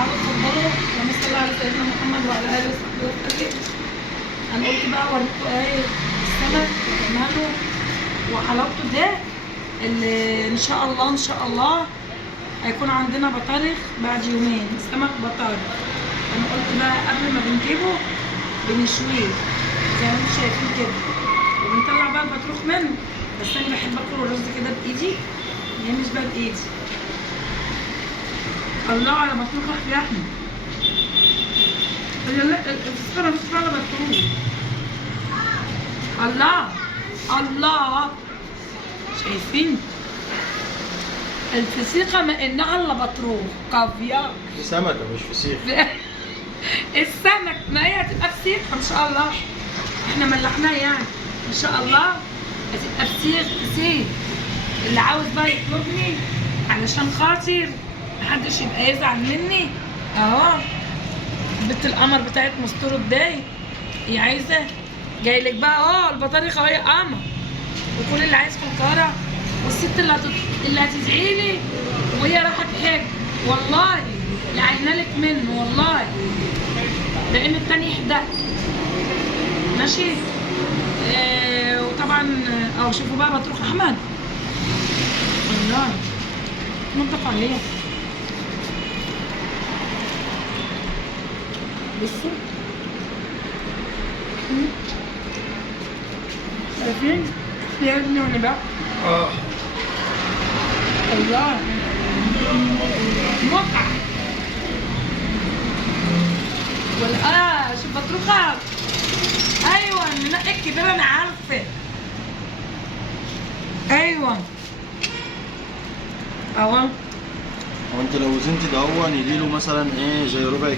تعالوا اتفضلوا. اللهم صل على سيدنا محمد وعلى اله وصحبه وسلم. انا قلت بقى اوريكم ايه السمك وجماله وحلاوته ده اللي ان شاء الله هيكون عندنا بطارخ بعد يومين. سمك بطارخ. انا قلت بقى قبل ما بنجيبه بنشويه زي ما انتم شايفين كده وبنطلع بقى البطروخ منه. بس انا بحب اكل الرز كده بايدي، يعني مش بقى بايدي. الله على بطروخ يا احمد. لا الفسيخه مش على بطروخ. الله شايفين الفسيخه ما انها الا بطروخ كافيار. سمكه مش فسيخ. السمك ما هي هتبقى فسيخه ان شاء الله. احنا ملحناها يعني ان شاء الله هتبقى فسيخ. اللي عاوز بقى يطلبني علشان خاطر محدش يبقى يزعل مني اهو. بنت القمر بتاعت مستور الداي هي عايزه جايلك بقى اهو البطارخ اهو يا قمر. وكل اللي عايز فكاره والست اللي هتدعيلي وهي راحت حج والله لعينالك منه والله، لان التاني يحدق ماشي. وطبعا شوفوا بقى بطروخ احمد والله نطق عليه. بصوا شايفين يا ابني وانا بقى الله متعة. ولا شوف بطروخة. ايوه النقي الكبير انا عارفه. ايوه اهو. وانت لو وزنت دهون يجيله مثلا ايه زي ربع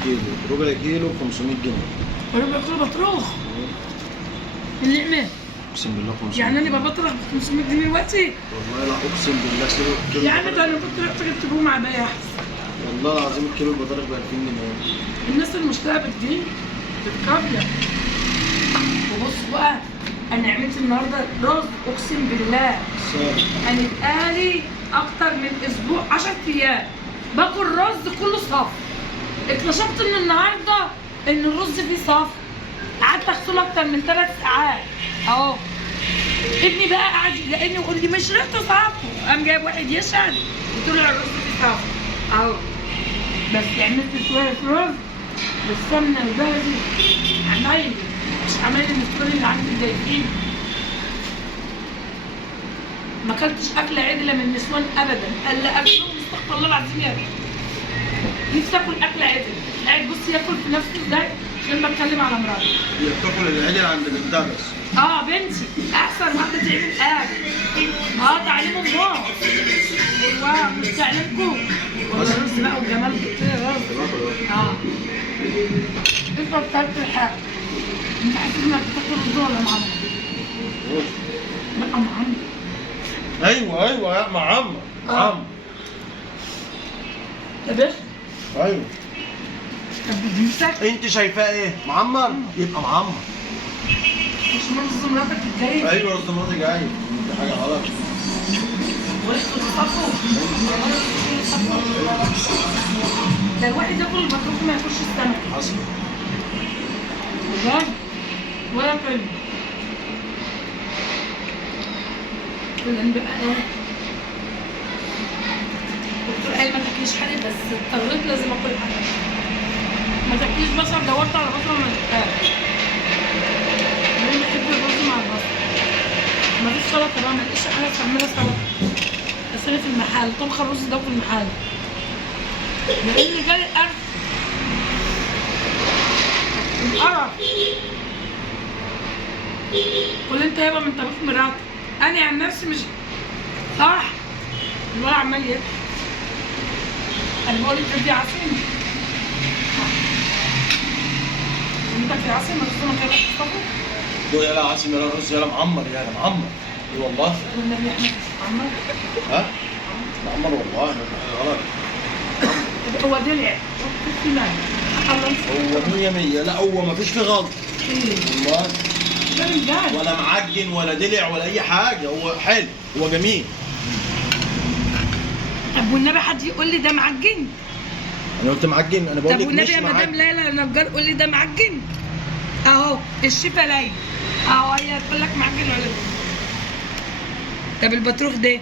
كيلو ب 500 جنيه. ربع كيلو بطروخ اللقمه. اقسم بالله 500 يعني انا بطرخ ب 500 جنيه دلوقتي؟ والله لا اقسم بالله كيلو يعني ده انا كنت رحت جبته مع بياع احسن. والله العظيم الكيلو البطارخ ب 2000 جنيه. الناس المشتركه بتجيب بتكافئ. وبص بقى انا عملت النهارده رز اقسم بالله انا بقالي اكتر من اسبوع 10 ايام باكل رز كله صف. اكتشفت ان النهارده ان الرز فيه صف. قعدت اغسله اكتر من 3 ساعات اهو. ابني بقى قعد لاني يقول لي مش ريحته صف، قام جايب واحد يشهد وطلع الرز فيه صف اهو. بس عملت شويه رز بالسمنه البلدي عمايلي مش عمايلي المسكري اللي عندي مضايقين. ما اكلتش اكله عدله من النسوان ابدا الا اكلهم استغفر الله العظيم يا رب. نفسي اكل اكله عدله. قاعد بص ياكل في نفسه ازاي عشان بتكلم على مراتي. هي بتاكل العجل عند بنتها بس. بنتي احسن واحده تعمل اكل. تعليم الله. ايوه مش تعليمكم ولا رز بقى وجمال كتير رز. انت بتاكل الحاجه انت حاسس انك بتاكل رز ولا معمر؟ لا معمر. ايوه يا معمر. يا باشا ايوه. طب بتمسك انت شايفاه ايه؟ معمر يبقى معمر. مش رز مراتك الجاي؟ ايوه رز مراتي جاي. دي حاجه غلط. وريحته تصفوا. ده الواحد ياكل البطروخ ما ياكلش السمك. حصل. بجد ولا فيلم. كلنا بقى الدكتور قال ما تاكليش حاجه بس اضطريت لازم اكل حاجه. ما تاكليش بصل. دورت على بصل ما لقيتهاش. انا بحب الرز مع البصل. مفيش سلطه بقى، ما لقيتش حاجه تعملها سلطه. بس انا في المحل طبخ الرز ده في المحل لان جاي قرف. القرف كل انت يابا من طبيخ مراتك. انا عن نفسي مش صح. الولد عمال ياكل. انا بقول لك ادي عسل. انت في عسل ما تكون كده تطبخ. دول يلا عاصم يلا رز يلا معمر يلا معمر. اي والله. والنبي احنا معمر. ها؟ معمر والله غلط. هو دلع في المال. هو 100 لا هو ما فيش فيه غلط. والله. ولا معجن ولا دلع ولا اي حاجه. هو حلو هو جميل. طب والنبي حد يقول لي ده معجن؟ انا قلت معجن، انا بقول طب لك مش والنبي يا مدام معجن. ليلى النجار قول لي ده معجن اهو. الشفا ليلى اهو، هي هتقول لك معجن ولا لا. طب البطروخ ده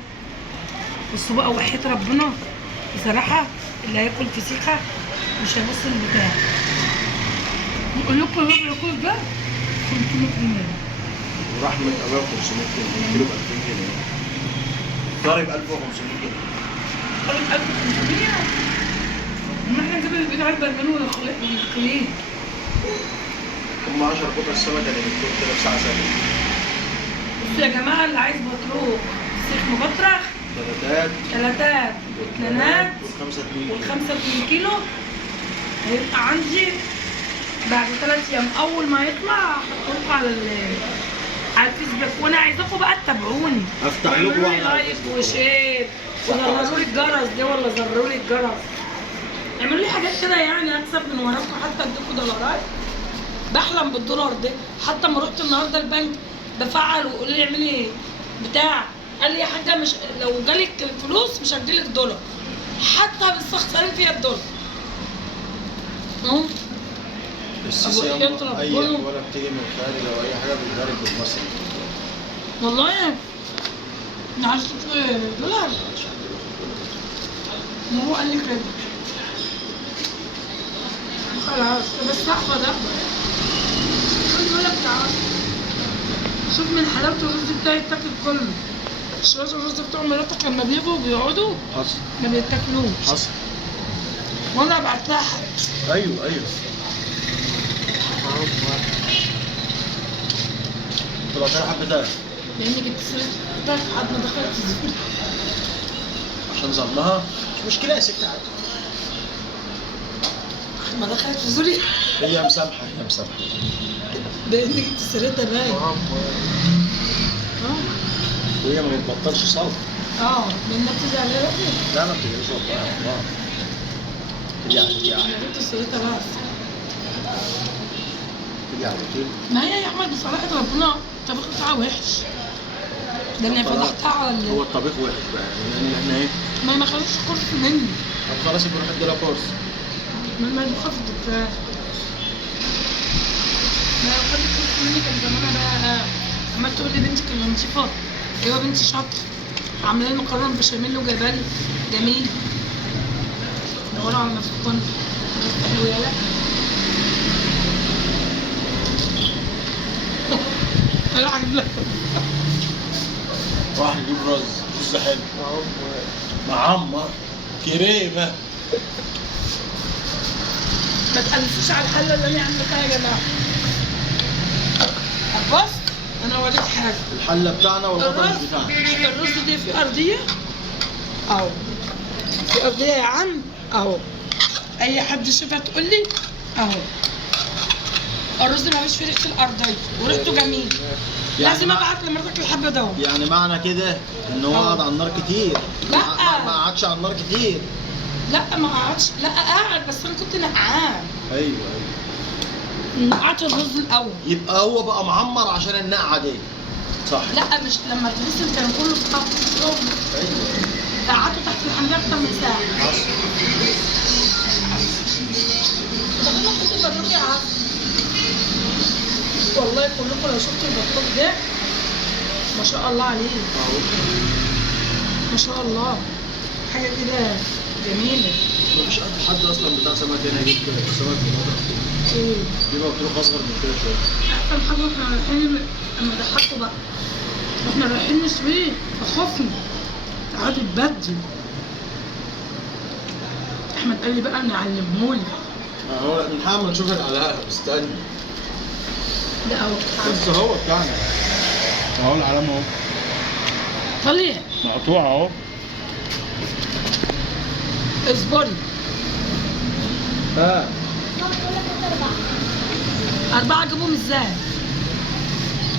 بصوا بقى وحياة ربنا بصراحة اللي هياكل فسيخة مش هيبص البتاع. بقول لكم الربع ياكل ده 500 جنيه. ورحمة أبويا 500 جنيه، الكيلو ب 2000 جنيه. ضارب 1500 جنيه. ضارب 1500؟ ما احنا نجيب البيت علبة منه ونخليه. هم 10 قطع السمكة اللي بتكون كده في ساعة ثانية. بصوا يا جماعة اللي عايز بطروخ فسيخ مبطرخ تلاتات واثنينات والخمسة 2 كيلو هيبقى عندي بعد 3 أيام. أول ما يطلع هحطهولكوا على الفيسبوك، وأنا عايزاكوا بقى تتابعوني. افتح لكم واعملوا لي لايك وشير وزرروا لي الجرس دي ولا زرروا لي الجرس. اعملوا لي حاجات كده يعني اكسب من وراكم، حتى اديكوا دولارات. بحلم بالدولار ده. حتى لما رحت النهارده البنك بفعل وقولوا لي اعملي بتاع، قال لي يا حاجه مش لو جالك فلوس مش هديلك دولار، حتى مستخسرين فيها الدولار. السيسي ياما اي ولا بتيجي من الخارج او اي حاجه بتضرب بالمصري. والله انا عايز دولار. ما هو قال لي كده خلاص بس احفظ خلي بالك تعال شوف من حلاوه الرز بتاعي التاكل كله. شويه الرز بتوع مراتك لما بيجوا بيقعدوا حصل ما بيتاكلوش. حصل. وانا بعت لها حاجه. ايوه طلعت لها حبه تاني لاني جبت سيرتك لحد ما دخلت الزبون عشان ظلمها. مش مشكله يا ست عادي. ما دخلت زوري. هي مسامحه لاني جبت سيرتها باين. وهي ما بتبطلش صوت. لانها بتزعل عليها. لا ما بتجيش والله. تيجي انا جبت سيرتها بس. تيجي على طول. ما هي يا احمد بصراحه ربنا الطبيخ بتاعها وحش. ده انا فتحتها على هو الطبيخ وحش بقى يعني احنا ايه؟ ما خدوش كورس مني. طب خلاص يبقى نروح اديلها كورس. ما بخاف الدكتور. ما لو خدت كورس مني كان زمانها بقى عمال تقول لي بنتك اللي نضيفه. ايوه بنتي شاطره. عامله لي مكرونه بشاميل وجايبه لي جميل. دوروا على نفسكم. حلو يالا. انا عاجب لك. راح نجيب رز حلو معمر كريمه. ما تقلسوش على الحله اللي انا عاملها يا جماعه. بص انا اوريك حاجه. الحله بتاعنا والغطا مش بتاعنا. الرز دي في ارضيه اهو. في ارضيه يا عم اهو. اي حد يشوفها تقول لي اهو. الرز ما فيش فيه ريحه الارضيه وريحته جميل. يعني لازم ابعت لمراتك الحبه ده. يعني معنى كده ان هو قعد على النار كتير. لا ما قعدش على النار كتير. لا ما قعدش. لا قاعد بس انا كنت نقعان. ايوه نقعت الرز الاول. يبقى هو بقى معمر عشان النقعه دي صح. لا مش لما اتغسل كان كله صحاب. ايوه قعدته تحت الحمام اكتر من ساعه. حصل. ده انا كنت بروح يا عم. والله كلكم لو شفتوا البطاط ده ما شاء الله عليه. ما شاء الله حاجه كده جميله. مفيش حد اصلا بتاع سمك هنا يجيب سمك بمطرح كده. يبقى بتروح اصغر من كده شويه. احسن حاجه احنا رايحين اما ضحكوا بقى. احنا رايحين نشويه فخفنا. قعد يتبدل. احمد قال لي بقى نعلمهولي. هو نحاول نشوفك على القهوه استنى. ده اهو بس هو بتاعنا اهو العلامه اهو. طلع مقطوع اهو. اصبري. 4 اجيبهم ازاي؟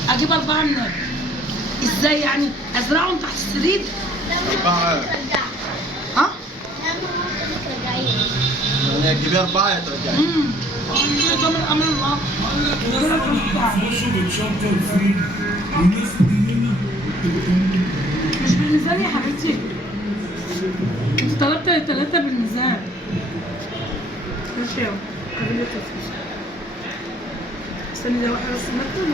اجيب 4 منين؟ ازاي يعني؟ ازرعهم تحت السرير؟ 4 ها؟ يعني تجيبي 4 يا ترجعي. ده من امر الله. مش بالميزان يا حبيبتي. انت طلبت 3 بالميزان. ماشي يلا قبل التفصيل. استني ده واحد بس ناكل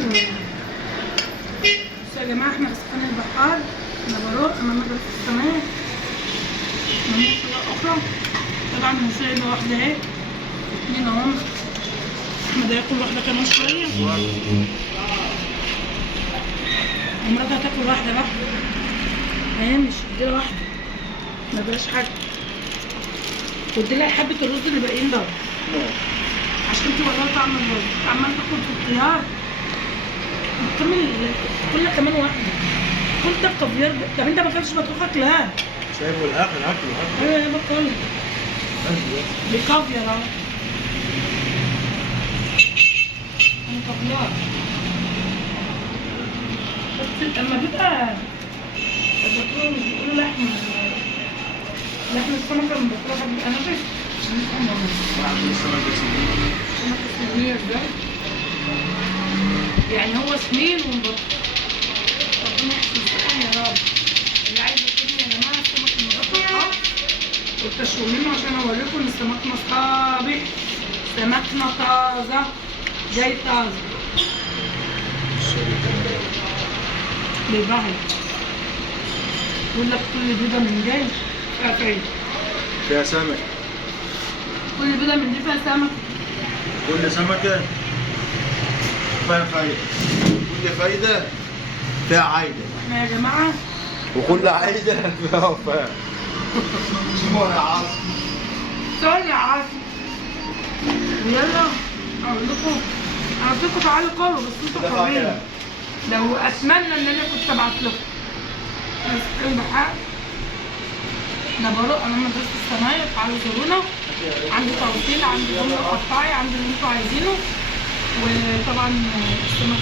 بصوا يا جماعه احنا في سكان البحار. انا بروح امام مدرسه السماء امام اخرى. طبعا هنسيب واحده اهي 2 اهم. احمد هياكل واحده كمان شويه ومراتها هتاكل واحده بقى. هي مش اديها واحده ما بقاش حاجه. واديلها حبه الرز اللي باقيين دول عشان تبقى لها طعم الرز. عمال تاكل في الخيار بتكمل كلها كمان واحده. كل ده الكافيار ده. طب انت ما كانش بطبخك لها؟ سايبه الاخر هاكله. ايوه يا بطل بكافيار اهو. كافيار بس لما بيبقى الدكتور مش بيقولوا لحم السمكه لما بياكلوها بيبقى نفس. السمك السمير ده يعني هو سمين ومبطل. ربنا يحسن السؤال يا رب. اللي عايز ياكلني يا جماعه السمك المبطل اه وتشوي منه عشان اوريكم ان سمكنا صابح. سمكنا طازه جاي طازه بيبهي. يقول لك كل بيضه من جاي فيها فايده. فيها سمك. كل بيضه من دي فيها سمك. كل سمكه فيها فايده. كل فايده فيها عايده. احنا يا جماعه وكل عايده فيها وفاء. شوفوا يا عاصم. سوري يا عاصم. ويلا اقول لكم انا قلت لكم تعالوا قولوا بس انتوا حرين. لو اتمنى ان انا كنت ابعت لكم بس البحار ده بروح انا مدرسه السماء. تعالوا زورونا. عندي توصيل عندي جمله قطاعي عندي اللي انتوا عايزينه. وطبعا السمك